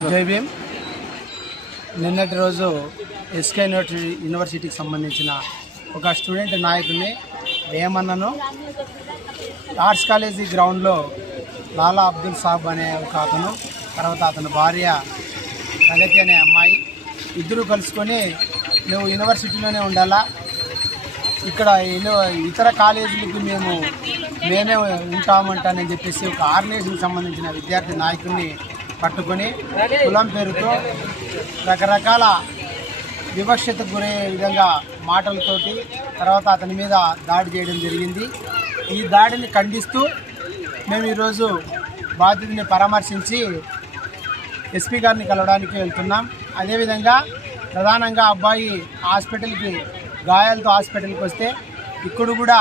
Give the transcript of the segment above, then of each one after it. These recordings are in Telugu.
జై భీమ్. నిన్నటి రోజు ఎస్కే యూనివర్సిటీ యూనివర్సిటీకి సంబంధించిన ఒక స్టూడెంట్ నాయకుడిని వేమన్నను ఆర్ట్స్ కాలేజీ గ్రౌండ్లో లాలా అబ్దుల్ సాబ్ అనే ఒక అతను తర్వాత అతని భార్య ప్రగతి అనే అమ్మాయి ఇద్దరు కలుసుకొని నువ్వు యూనివర్సిటీలోనే ఉండాలా? ఇక్కడ ఇతర కాలేజీలకి మేము మేమే ఉంటామంటానని చెప్పేసి ఒక ఆర్గనైజేషన్కి సంబంధించిన విద్యార్థి నాయకుడిని పట్టుకొని కులం పేరుతో రకరకాల వివక్షతకు గురయ్యే విధంగా మాటలతోటి తర్వాత అతని మీద దాడి చేయడం జరిగింది. ఈ దాడిని ఖండిస్తూ మేము ఈరోజు బాధితుని పరామర్శించి ఎస్పీ గారిని కలవడానికి వెళ్తున్నాం. అదేవిధంగా ప్రధానంగా అబ్బాయి హాస్పిటల్కి గాయాలతో హాస్పిటల్కి వస్తే ఇక్కడ కూడా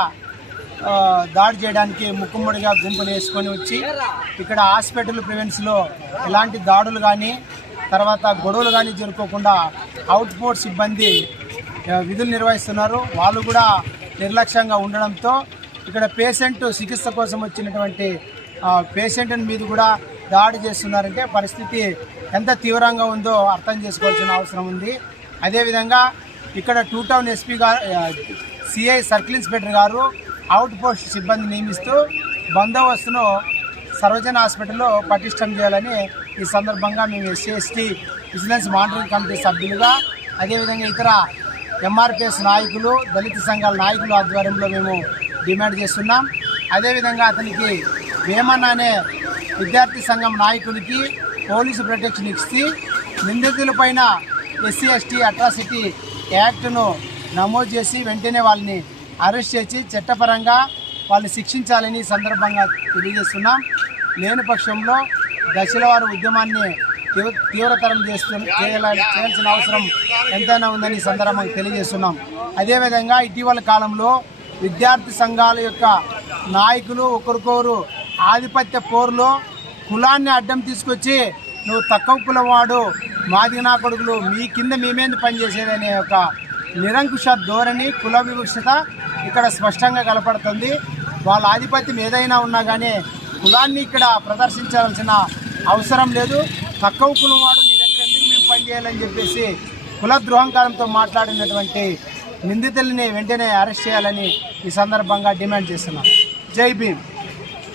దాడి చేయడానికి ముక్కుమ్మడిగా గుంపులు వేసుకొని వచ్చి ఇక్కడ హాస్పిటల్ ప్రివెన్స్లో ఎలాంటి దాడులు కానీ తర్వాత గొడవలు కానీ జరుపుకోకుండా అవుట్ పోర్ట్ సిబ్బంది విధులు నిర్వహిస్తున్నారు. వాళ్ళు కూడా నిర్లక్ష్యంగా ఉండడంతో ఇక్కడ పేషెంట్ చికిత్స కోసం వచ్చినటువంటి పేషెంట్ మీద కూడా దాడి చేస్తున్నారంటే పరిస్థితి ఎంత తీవ్రంగా ఉందో అర్థం చేసుకోవాల్సిన అవసరం ఉంది. అదేవిధంగా ఇక్కడ టూ టౌన్ ఎస్పీ గారు సిఐ సర్కిల్ ఇన్స్పెక్టర్ గారు అవుట్ పోస్ట్ సిబ్బంది నియమిస్తూ బందోబస్తును సర్వజన హాస్పిటల్లో పటిష్టం చేయాలని ఈ సందర్భంగా మేము SC ST vigilance monitoring committee సభ్యులుగా అదేవిధంగా ఇతర ఎంఆర్పిఎస్ నాయకులు దళిత సంఘాల నాయకులు ఆధ్వర్యంలో మేము డిమాండ్ చేస్తున్నాం. అదేవిధంగా అతనికి వేమన్న అనే విద్యార్థి సంఘం నాయకుడికి పోలీసు ప్రొటెక్షన్ ఇచ్చి నిందితులపైన ఎస్సీ ఎస్టీ అట్రాసిటీ యాక్ట్ను నమోదు చేసి వెంటనే వాళ్ళని అరెస్ట్ చేసి చట్టపరంగా వాళ్ళు శిక్షించాలని సందర్భంగా తెలియజేస్తున్నాం. లేని పక్షంలో దశల వారి ఉద్యమాన్ని తీవ్ర తీవ్రతరం చేస్తు చేయాల్సిన అవసరం ఎంతైనా ఉందని సందర్భంగా తెలియజేస్తున్నాం. అదేవిధంగా ఇటీవల కాలంలో విద్యార్థి సంఘాల యొక్క నాయకులు ఒకరికొకరు ఆధిపత్య పోరులో కులాన్ని అడ్డం తీసుకొచ్చి నువ్వు తక్కువ కులవాడు మాది నా కొడుకులు మీ కింద మేమేంది పనిచేసేదనే ఒక నిరంకుశ ధోరణి కుల వివక్షత ఇక్కడ స్పష్టంగా కనపడుతుంది. వాళ్ళ ఆధిపత్యం ఏదైనా ఉన్నా కానీ కులాన్ని ఇక్కడ ప్రదర్శించాల్సిన అవసరం లేదు. తక్కువ కులం వాడు మీ దగ్గర ఎందుకు మేము పనిచేయాలని చెప్పేసి కుల ద్రోహంకారంతో మాట్లాడినటువంటి నిందితుల్ని వెంటనే అరెస్ట్ చేయాలని ఈ సందర్భంగా డిమాండ్ చేస్తున్నాం. జై భీమ్.